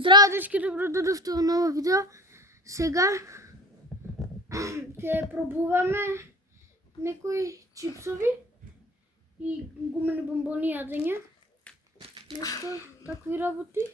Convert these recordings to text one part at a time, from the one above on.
Здраво, дечки, добро дојдовте во ново видео. Сега ќе пробуваме некои чипсови и гумени бомбони јадење. Нешто такви работи.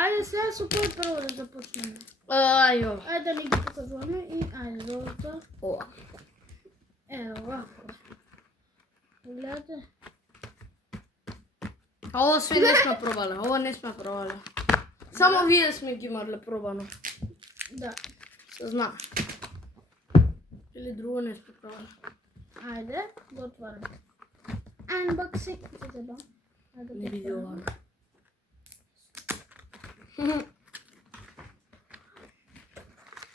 Ајде сега со кој прво да започнеме? Ајо. Ајде да не ги покажуваме и ајде добро. Ова. Ево вако. Гледате? А ова све не сме пробале, ова не сме пробале. Само вие сме ги имале пробано. Да. Се знае. Или друго не сме пробале. Ајде, го отвараме. Unboxing. Не види ова.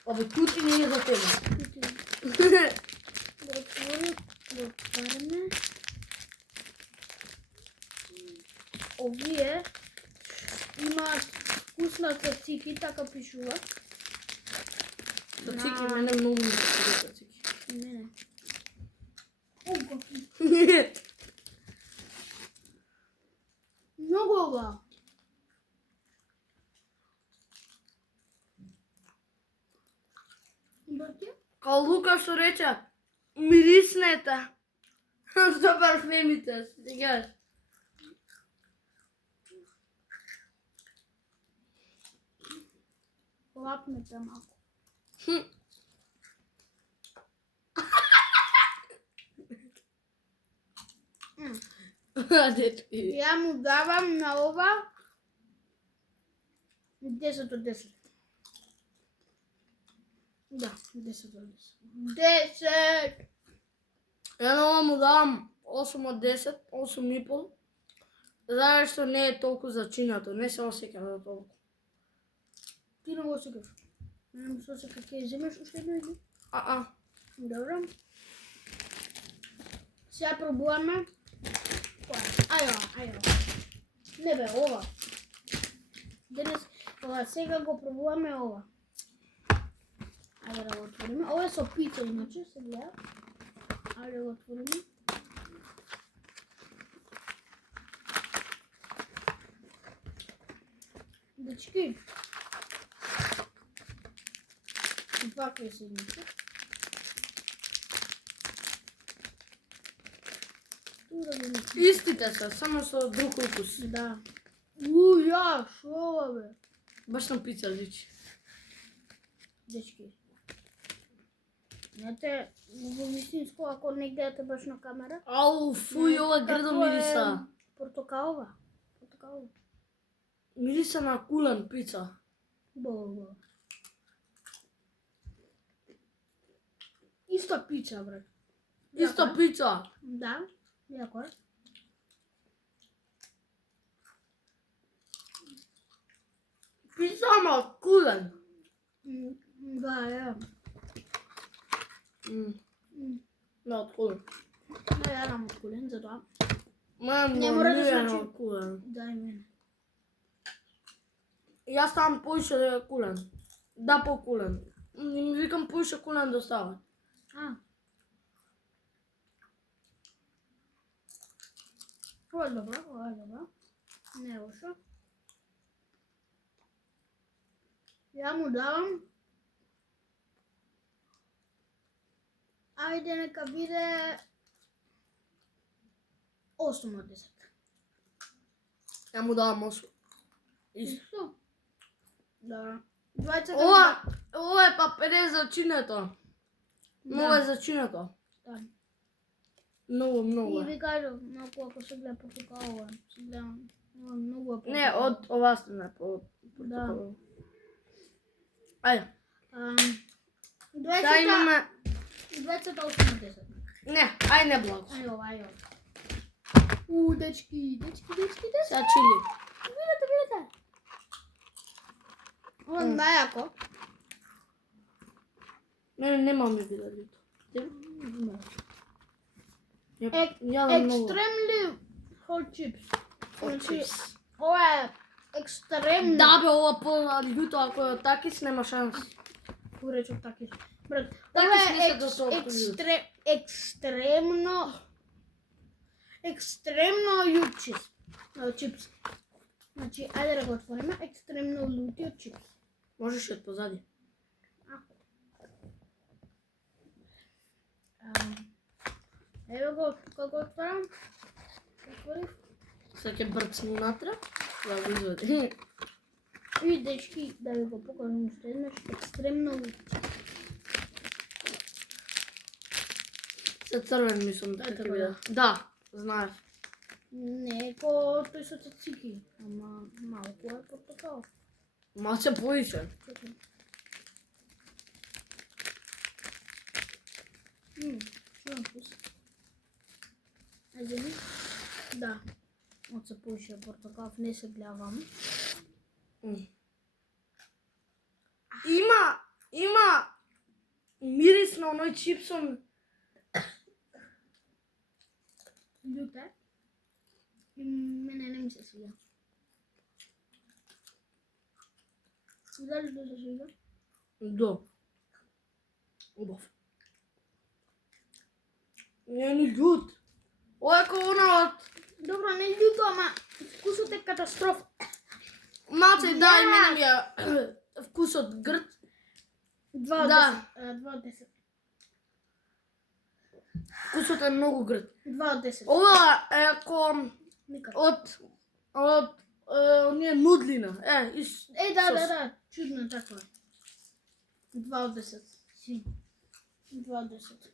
Абе, кути не е за тебе. Го отворим, го отвараме. Овие имаат вкусна цацики, така пишува. Цацики, мене многу ми се свиѓа цацики. Не. Многу ова. Бати? Као Лука што рече, мириснете. Што парфемите, стигаш. Лапнете малку. Дечки. Ја му давам на ова 10 од 10. Да, 10 од 10. 10! Ја на ова му давам 8 од 10, 8 и пол. Зашто не е толку зачинато, не се осеќа за толку. Ти не го осекаш. Не ми се осека, ќе земеш уште едно или? Добро. Сега пробуваме. Ајо. Не бе, ова. Денес, ова, сега го пробуваме ова. Ајде да го отвориме. Ова е со пица, иначе, се гледа. Ајде да го отвориме. Дечки. Вакви се иначе. Истите се, само со друг укус. Да. Ја, шо ова бе? Баш на пица личи. Дечки. Знаете, во вистинско, ако не гледате баш на камера. Ау, фуј, ова грдо мириса. Портокалова. Мириса на кулен пица. Бо. Иста пица, брат. Иста пица. Да, јако е. Пица ама кулен. Да, ја. Да, кулен. Не, ја нема кулен, затоа. Не мора да значи значи- кулен. Дај мене. Јас ставам поише да е кулен. Да, по-кулен. Ми викам поише кулен да става. Ова е добро, Не е лошо. Ја му давам. Ајде нека биде 8 од 10. Ја му давам 8. Исто? Да. Двајца Ова е папере зачинето. Многу е зачинето. Да. Многу И е. ви кажам, малку ако се гледа портокалова, се гледам, многу е Не, од ова страна по Да. Ајде. Сега имаме... 28 од 10. Не, ај не благо. Ајо. Дечки. Сега чили. Видете. Ова најако. Нема ми биде лито. Extremely hot chips. Значи, ова е екстремно. Да бе, ова по-лjuto, ако е такис, нема шанс. Поречок такис. Брат, Такис ова не е се до толку екстремно јут чипс. Значи, ајде да го отвориме. Екстремно лутиот чипс. Можеш и од позади. Ево го, како отворам. Отворив. Сега ќе брцни унатре. Да го извади. И дечки, да ви го покажам уште еднаш, екстремно лут. Се црвен мислам дека Ето ќе го, биде. Да, знаев. Не, ко тој со цацики, ама малку е портокал. Ма се поише. Чекай. Чувам вкус. Ајде ми. Да. Од се поише портокал, не се гледам. Има мирис на оној чипсон. Лjuta. И мене не ми се свиѓа. Дали да се свиѓа? Да. Убав. Не ни љут. Ова е како она од... Добро, не лjuto, ама вкусот е катастрофа. Малце, да, и мене ми е вкусот грд. 2 од Да. 10. 2 од 10. Вкусот е многу грд. 2 од 10. Ова е како Никако. од оние нудлина. Да, чудно така. 2 од 10. Си. 2 од 10.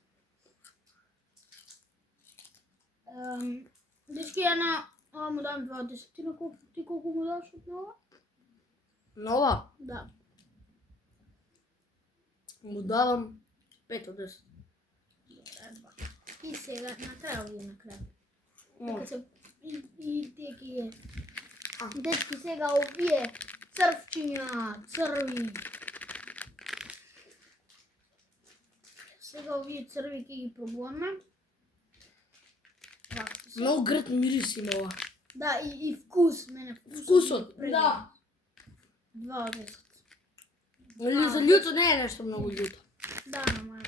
Дечки, ја на ова му дам 2 од 10. Ти колку му даш од нова? Нова? Да. Му давам 5 од 10. И сега на крај овие на крај. Може. Дека се и тие ки дечки сега овие црвчиња, црви. Сега овие црви ќе ги пробуваме. Многу грд мирис има ова. Да, и вкус, мене Вкусот, ми да. 2 од 10. Или за љуто не е нешто многу љуто. Да, ама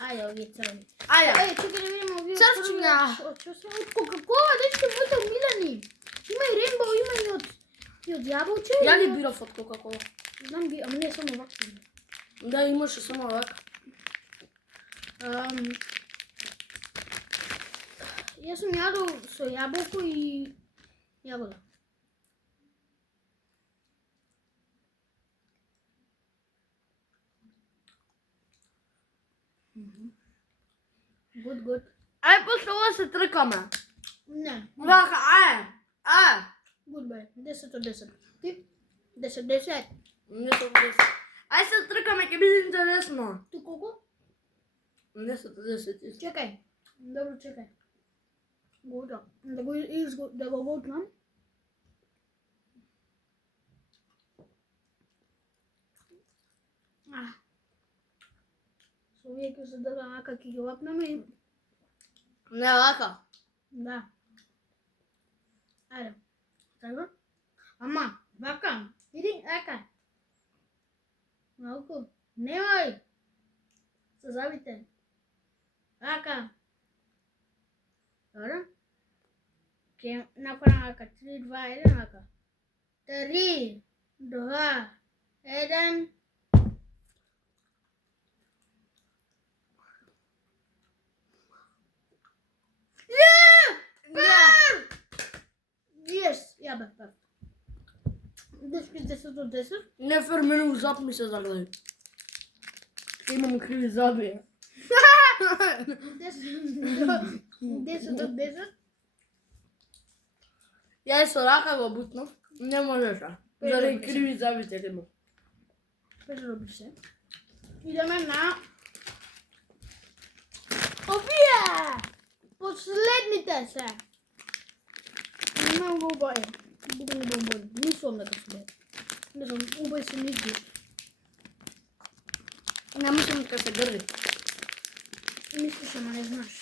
ајде овие црви. Ајде. Чекај да видиме овие Црвчиња. Што се од Кока-кола, дечки, моите умилени. Има и Рембо, има и од јаболче. Ја ги бирав од Кока-кола. Знам ги, ама не само вакви. Да, имаше само вака. Јас сум јадол со јаболко и јагода. Good. Ај, после ова се тркаме. Не. Вака, ај. Good бе. 10 од 10. Ти? 10. 10. Не се 10. Ај се тркаме, ќе биде интересно. Ти колку? 10 од 10. Чекај. Добро, чекај. Года. Да го готнам. Со овие ќе се дрга вака, ќе ги лапнеме и... Не вака. Да. Ајде. Така? Ама, вака. Види, вака. Малку. Немој. Се забите. Вака. Добро? Ќе направам вака. 3, 2, 1, вака. 3, 2, 1... Yes, ја бе пак. 10 од 10. Не фермену зап ми се загледа. Имам криви заби. 10 од 10. Ја и со рака го бутнав. Не можеше. Заради криви забите имам. Пежероби се. Идеме на... овие! Последните се. Многу убави. Многу убави. Мислам дека се убави. Не знам, убави се нигде. Не мислам дека се грди. Мислиш, ама не знаеш.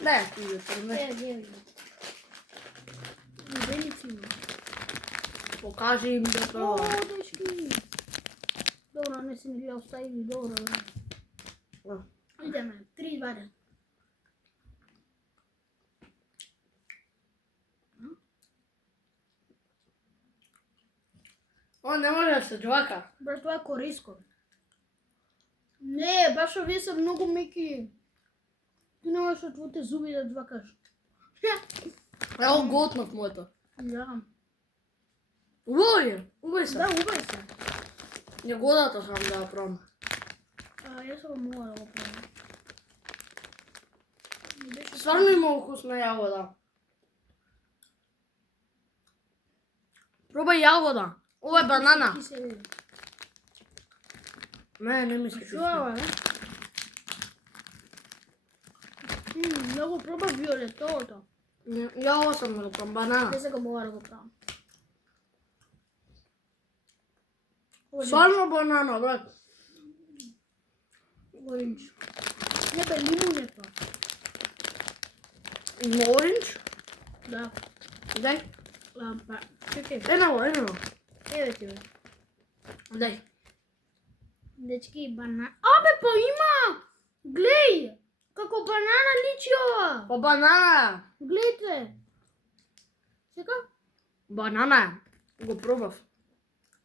Не, ти го трне. Гледай. Деници има. Покажи им да О, права. дечки. Добро, не си ми ги оставили. Добро, да. Идеме. 3, 2, 1. не може да се џвака. Брат, тоа е кориско. Не, баш овие се многу меки. Ти не можеш од твоите зуби да џвакаш. Ево готнав моето. Да. Убај се. Да, убај се. Јагодата сам да ја пробам. Јас сам мога да го пробам. Не беше Стварно има укусна јагода. Пробај јагода. Ова е банана. киселина. Не ми се Чува, чуства. бе? Многу проба виолетовото. Ја ова сам да пробам банана. Не сега мога да го правам. Стварно банана, брат. Оринч. Не бе, лимун е тоа. Има оринч? Да. Дај. Па, чекај. Едно. Еве ти бе. Дај. Дечки, банана. Абе, па има! Глеј! Како банана личи ова! Па банана. Гледате! Сега? Банана. Го пробав.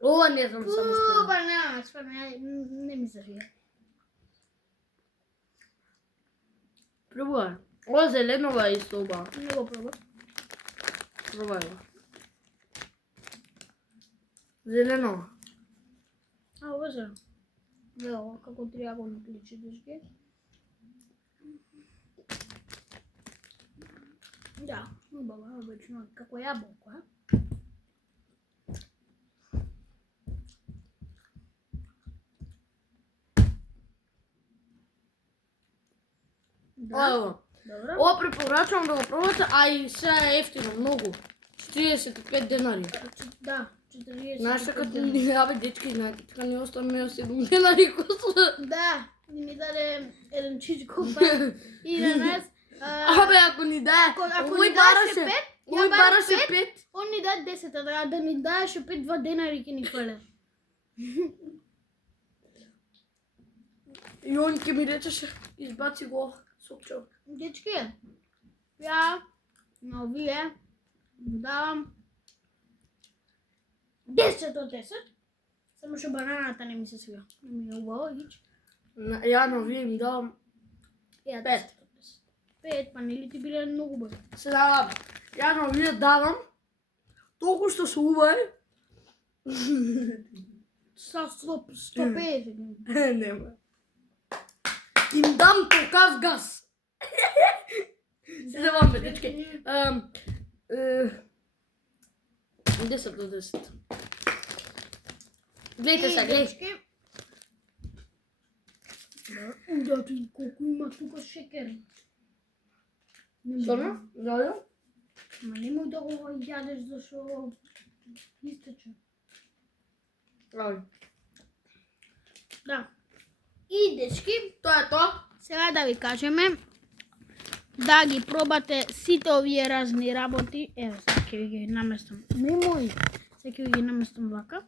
Ова не знам само што. Банана, стварно, не ми се свија. Пробај. Ова зеленова е исто убава. Не го пробав. Пробај го. Зеленова. Ова се. Ево, како триаголник личи, дечки. Да, убава, обично, како јаболко, а? Ова. Добро. Ова препорачувам да го пробате, а и се е ефтино многу. 45 денари. Да, 40. Знаеш како абе дечки, знаете, така ни оставаме 7 денари коса. Да, ми даде еден чичко па и на нас. Абе ако ни даде, Ако овој ни даеше бараше, 5, овој бараше 5. он ни даде 10, а да ни даеше 5-2 денари ќе ни фале. И он ќе ми речеше, избаци го сокчо. Дечки, ја на овие давам 10 од 10. Само што бананата не ми се свија. Не ми е убаво, вич. Ја на вие ми давам Ја 5. 5, па нели ти биле многу убави. Сега, ја на вие давам толку што се убави. Са 150. Нема. Им дам толкав газ. Се заваме, дечки. 10 до 10. Гледайте се, гледайте. Да, ти колку има тука шекер. Стvarno? Да. Ма немој да го јадеш зашо истече. Прави. Да. И дечки, Тоа е тоа. сега да ви кажеме да ги пробате сите овие разни работи. Еве, сега ќе ви ги наместам. Немој. Сега ќе ви ги наместам вака.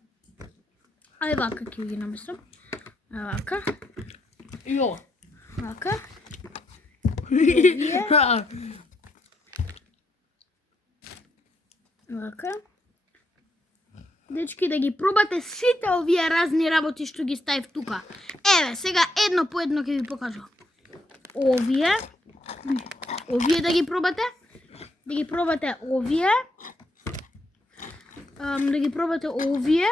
Ајде вака ќе ви ги наместам. Вака. Јо. Вака. Вака. Дечки, да ги пробате сите овие разни работи што ги ставив тука. Еве, сега едно по едно ќе ви покажам. Овие да ги пробате. Да ги пробате овие. Да ги пробате овие.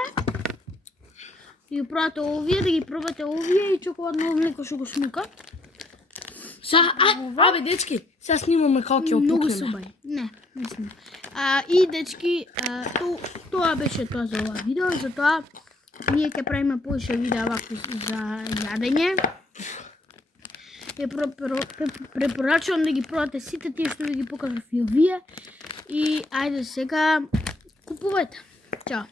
Да ги пробате овие, да ги пробате овие и чоколадно млеко што го смука. Абе, дечки, сега снимаме како ќе Многу опукнеме. субај. Не снимам. И дечки, тоа беше тоа за ова видео, затоа ние ќе правиме повеќе видеа вакви за јадење. Препорачувам да ги пробате сите тие што ви ги покажав и овие. И ајде сега купувајте. Чао.